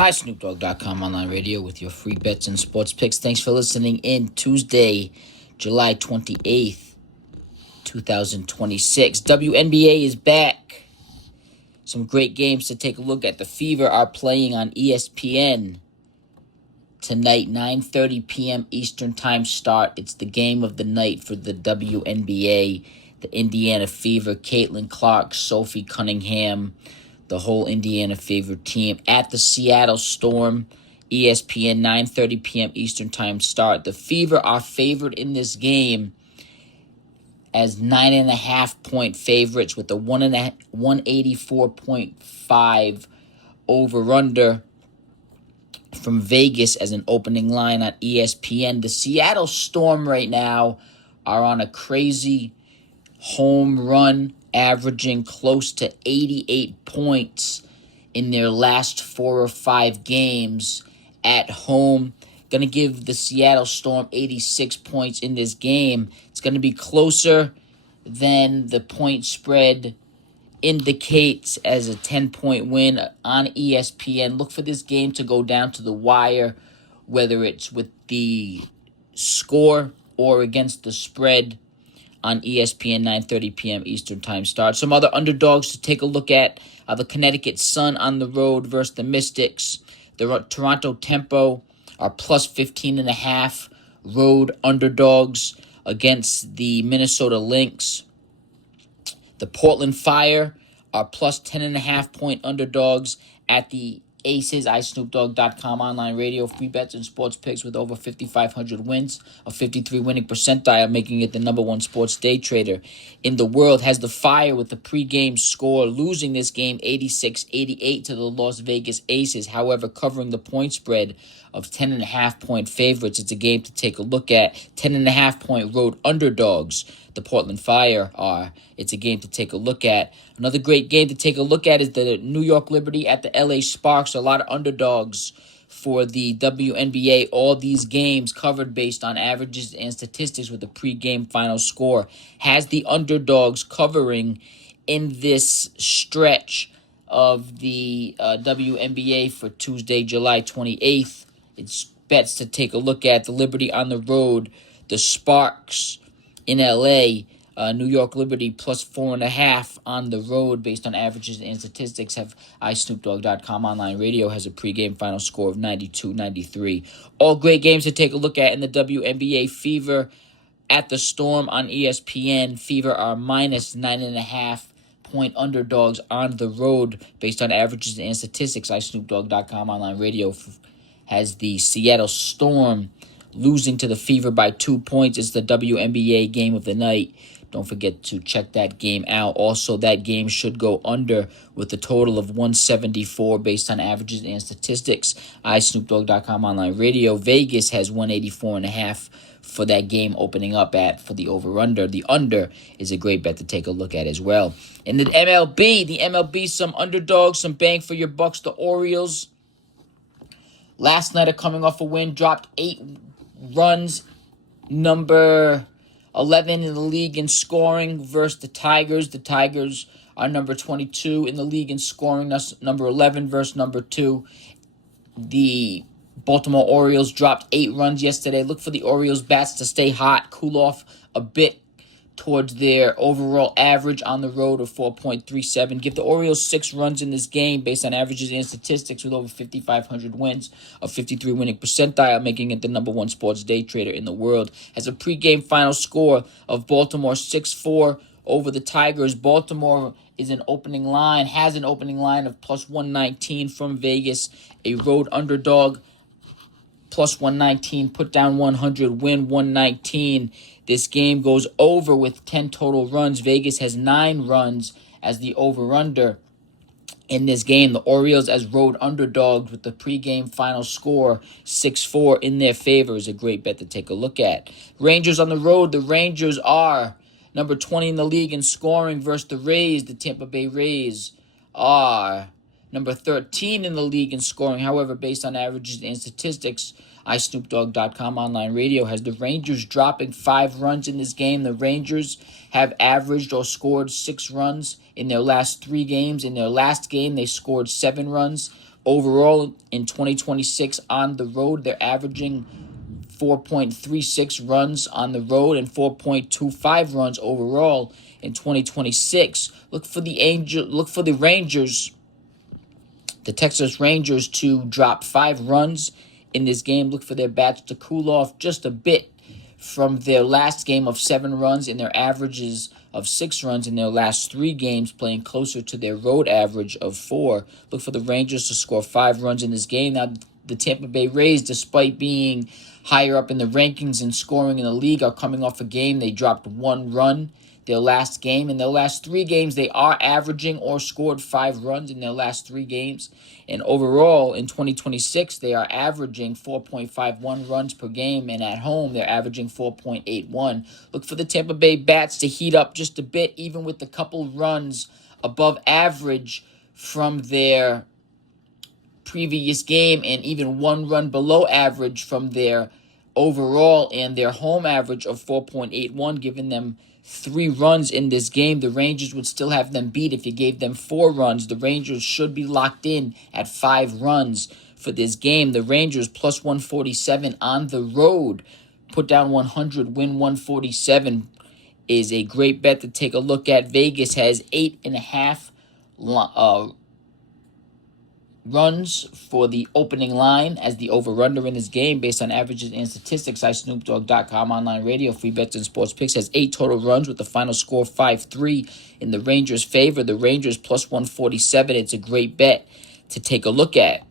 Hi, SnoopDogg.com online radio with your free bets and sports picks. Thanks for listening in Tuesday, July 28th, 2026. WNBA is back. Some great games to take a look at. The Fever are playing on ESPN tonight, 9:30 p.m. Eastern Time start. It's the game of the night for the WNBA. The Indiana Fever, Caitlin Clark, Sophie Cunningham, the whole Indiana Fever team at the Seattle Storm. ESPN, 9:30 p.m. Eastern Time start. The Fever are favored in this game as 9.5-point favorites with a 184.5 over-under from Vegas as an opening line on ESPN. The Seattle Storm right now are on a crazy home run, averaging close to 88 points in their last 4 or 5 games at home. Going to give the Seattle Storm 86 points in this game. It's going to be closer than the point spread indicates as a 10-point win on ESPN. Look for this game to go down to the wire, whether it's with the score or against the spread on ESPN, 9:30 p.m. Eastern Time start. Some other underdogs to take a look at are the Connecticut Sun on the road versus the Mystics. The Toronto Tempo are plus 15.5 road underdogs against the Minnesota Lynx. The Portland Fire are plus 10.5-point underdogs at the Aces, iSnoopDogg.com online radio, free bets and sports picks with over 5,500 wins, a 53 winning percentile, making it the number one sports day trader in the world. Has the Fire with the pregame score, losing this game 86-88 to the Las Vegas Aces. However, covering the point spread of 10.5-point favorites. It's a game to take a look at. 10.5-point road underdogs, the Portland Fire are. It's a game to take a look at. Another great game to take a look at is the New York Liberty at the LA Sparks. A lot of underdogs for the WNBA. All these games covered based on averages and statistics with the pregame final score. Has the underdogs covering in this stretch of the WNBA for Tuesday, July 28th. It's bets to take a look at. The Liberty on the road, the Sparks in LA, New York Liberty plus 4.5 on the road based on averages and statistics. Have iSnoopDogg.com online radio has a pregame final score of 92-93. All great games to take a look at in the WNBA. Fever at the Storm on ESPN. Fever are minus 9.5-point underdogs on the road based on averages and statistics. iSnoopDogg.com online radio has the Seattle Storm losing to the Fever by 2 points. It's the WNBA game of the night. Don't forget to check that game out. Also, that game should go under with a total of 174 based on averages and statistics. iSnoopDogg.com online radio. Vegas has 184.5 for that game opening up at for the over-under. The under is a great bet to take a look at as well. In the MLB, some underdogs, some bang for your bucks. The Orioles last night are coming off a win, dropped 8 runs, number 11 in the league in scoring versus the Tigers. The Tigers are number 22 in the league in scoring. That's number 11 versus number 2. The Baltimore Orioles dropped 8 runs yesterday. Look for the Orioles bats to stay hot, cool off a bit towards their overall average on the road of 4.37. Give the Orioles 6 runs in this game based on averages and statistics with over 5,500 wins, a 53 winning percentile, making it the number one sports day trader in the world. Has a pregame final score of Baltimore 6-4 over the Tigers. Baltimore has an opening line of plus 119 from Vegas, a road underdog. Plus 119, put down 100, win 119. This game goes over with 10 total runs. Vegas has 9 runs as the over-under in this game. The Orioles as road underdogs with the pregame final score 6-4 in their favor is a great bet to take a look at. Rangers on the road. The Rangers are number 20 in the league in scoring versus the Rays. The Tampa Bay Rays are number 13 in the league in scoring. However, based on averages and statistics, iSnoopDogg.com online radio has the Rangers dropping 5 runs in this game. The Rangers have averaged or scored 6 runs in their last 3 games. In their last game, they scored 7 runs. Overall, in 2026 on the road, they're averaging 4.36 runs on the road and 4.25 runs overall in 2026. Look for the Rangers, the Texas Rangers, to drop 5 runs in this game. Look for their bats to cool off just a bit from their last game of 7 runs and their averages of 6 runs in their last 3 games, playing closer to their road average of 4. Look for the Rangers to score 5 runs in this game. Now, the Tampa Bay Rays, despite being higher up in the rankings and scoring in the league, are coming off a game they dropped 1 run their last game. In their last 3 games, they are averaging or scored 5 runs in their last 3 games. And overall, in 2026, they are averaging 4.51 runs per game. And at home, they're averaging 4.81. Look for the Tampa Bay bats to heat up just a bit, even with a couple runs above average from their previous game and even 1 run below average from their overall and their home average of 4.81, giving them 3 runs in this game. The Rangers would still have them beat if you gave them 4 runs. The Rangers should be locked in at 5 runs for this game. The Rangers plus 147 on the road. Put down 100, win 147 is a great bet to take a look at. Vegas has 8.5 runs for the opening line as the over-under in this game based on averages and statistics. SnoopDogg.com online radio, free bets and sports picks, has 8 total runs with the final score 5-3 in the Rangers' favor. The Rangers plus 147. It's a great bet to take a look at.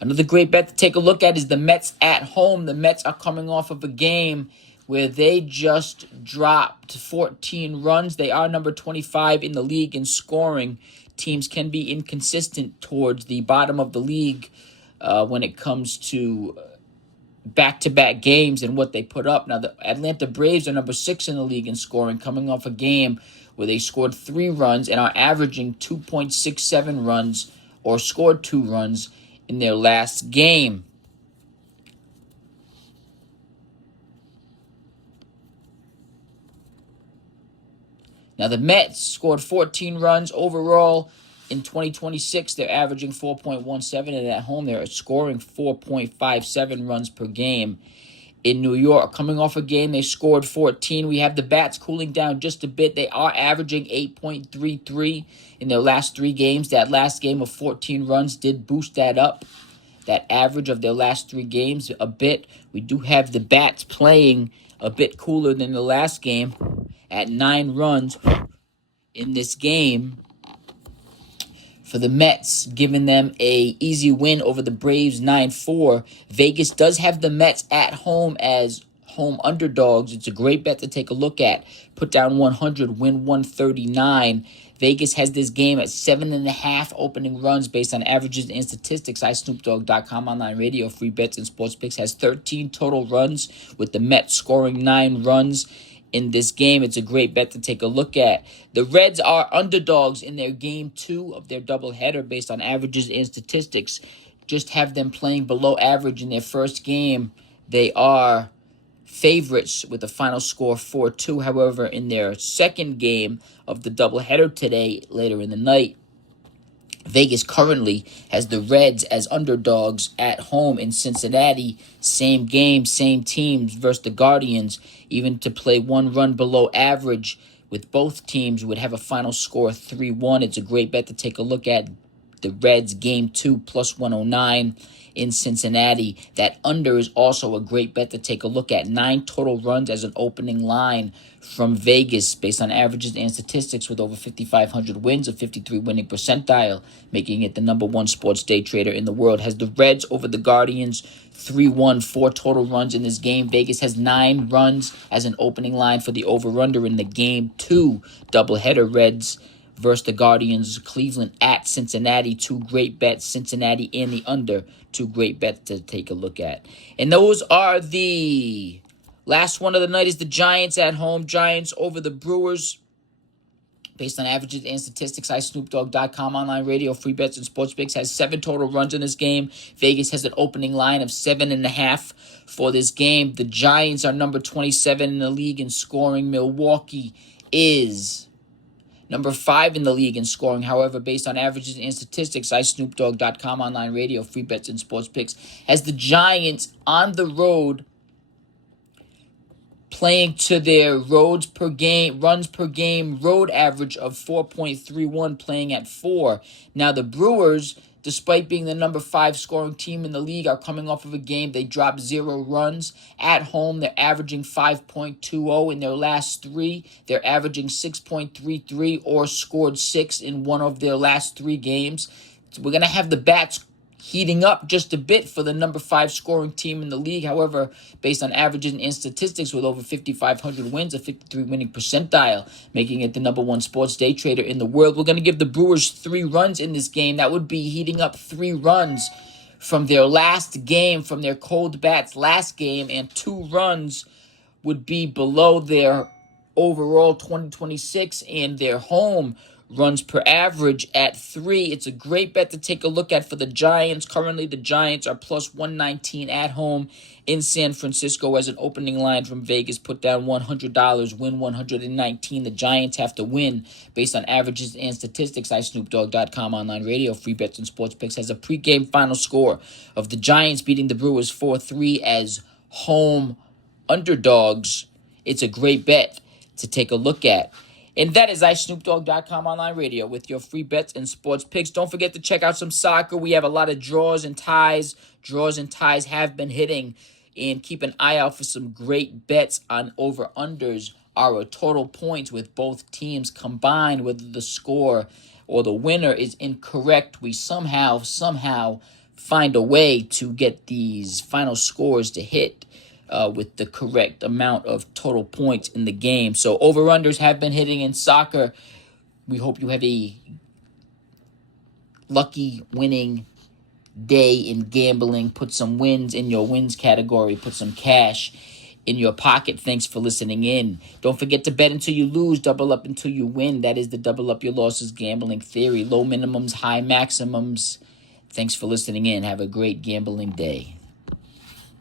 Another great bet to take a look at is the Mets at home. The Mets are coming off of a game where they just dropped 14 runs. They are number 25 in the league in scoring. Teams can be inconsistent towards the bottom of the league when it comes to back-to-back games and what they put up. Now, the Atlanta Braves are number 6 in the league in scoring, coming off a game where they scored 3 runs and are averaging 2.67 runs or scored 2 runs in their last game. Now, the Mets scored 14 runs overall in 2026. They're averaging 4.17, and at home they're scoring 4.57 runs per game. In New York, coming off a game, they scored 14. We have the bats cooling down just a bit. They are averaging 8.33 in their last 3 games. That last game of 14 runs did boost that up, that average of their last 3 games, a bit. We do have the bats playing a bit cooler than the last game at 9 runs in this game for the Mets, giving them a easy win over the Braves 9-4. Vegas does have the Mets at home as home underdogs. It's a great bet to take a look at. Put down 100, win 139. Vegas has this game at 7.5 opening runs based on averages and statistics. SnoopDogg.com online radio, free bets and sports picks, has 13 total runs with the Mets scoring 9 runs in this game. It's a great bet to take a look at. The Reds are underdogs in their game 2 of their doubleheader based on averages and statistics. Just have them playing below average in their first game. They are favorites with a final score 4-2. However, in their second game of the doubleheader today, later in the night, Vegas currently has the Reds as underdogs at home in Cincinnati. Same game, same teams versus the Guardians. Even to play 1 run below average with both teams would have a final score 3-1. It's a great bet to take a look at. The Reds game 2 plus 109 in Cincinnati. That under is also a great bet to take a look at. 9 total runs as an opening line from Vegas based on averages and statistics with over 5,500 wins, a 53 winning percentile, making it the number 1 sports day trader in the world. Has the Reds over the Guardians 3-1, 4 total runs in this game. Vegas has 9 runs as an opening line for the over-under in the game 2 doubleheader. Reds versus the Guardians. Cleveland at Cincinnati. 2 great bets. Cincinnati and the under. 2 great bets to take a look at. And those are the last one of the night is the Giants at home. Giants over the Brewers. Based on averages and statistics, SnoopDogg.com online radio, free bets and sports picks, has 7 total runs in this game. Vegas has an opening line of 7.5 for this game. The Giants are number 27 in the league in scoring. Milwaukee is number 5 in the league in scoring. However, based on averages and statistics, iSnoopDogg.com online radio, free bets and sports picks, has the Giants on the road playing to their runs per game road average of 4.31, playing at 4. Now the Brewers, despite being the number 5 scoring team in the league, are coming off of a game they dropped 0 runs. At home, they're averaging 5.20 in their last 3. They're averaging 6.33 or scored 6 in one of their last 3 games. So we're going to have the bats heating up just a bit for the number 5 scoring team in the league. However, based on averages and statistics, with over 5,500 wins, a 53 winning percentile, making it the number 1 sports day trader in the world. We're going to give the Brewers 3 runs in this game. That would be heating up 3 runs from their last game, from their cold bats last game, and 2 runs would be below their overall 2026 and their home runs per average at 3. It's a great bet to take a look at for the Giants. Currently, the Giants are plus 119 at home in San Francisco as an opening line from Vegas. Put down $100, win 119. The Giants have to win based on averages and statistics. iSnoopDogg.com online radio, free bets and sports picks, has a pregame final score of the Giants beating the Brewers 4-3 as home underdogs. It's a great bet to take a look at. And that is iSnoopDogg.com online radio with your free bets and sports picks. Don't forget to check out some soccer. We have a lot of draws and ties. Draws and ties have been hitting. And keep an eye out for some great bets on over-unders. Our total points with both teams combined, whether the score or the winner is incorrect. We somehow find a way to get these final scores to hit with the correct amount of total points in the game. So over-unders have been hitting in soccer. We hope you have a lucky winning day in gambling. Put some wins in your wins category. Put some cash in your pocket. Thanks for listening in. Don't forget to bet until you lose, double up until you win. That is the double up your losses gambling theory. Low minimums, high maximums. Thanks for listening in. Have a great gambling day.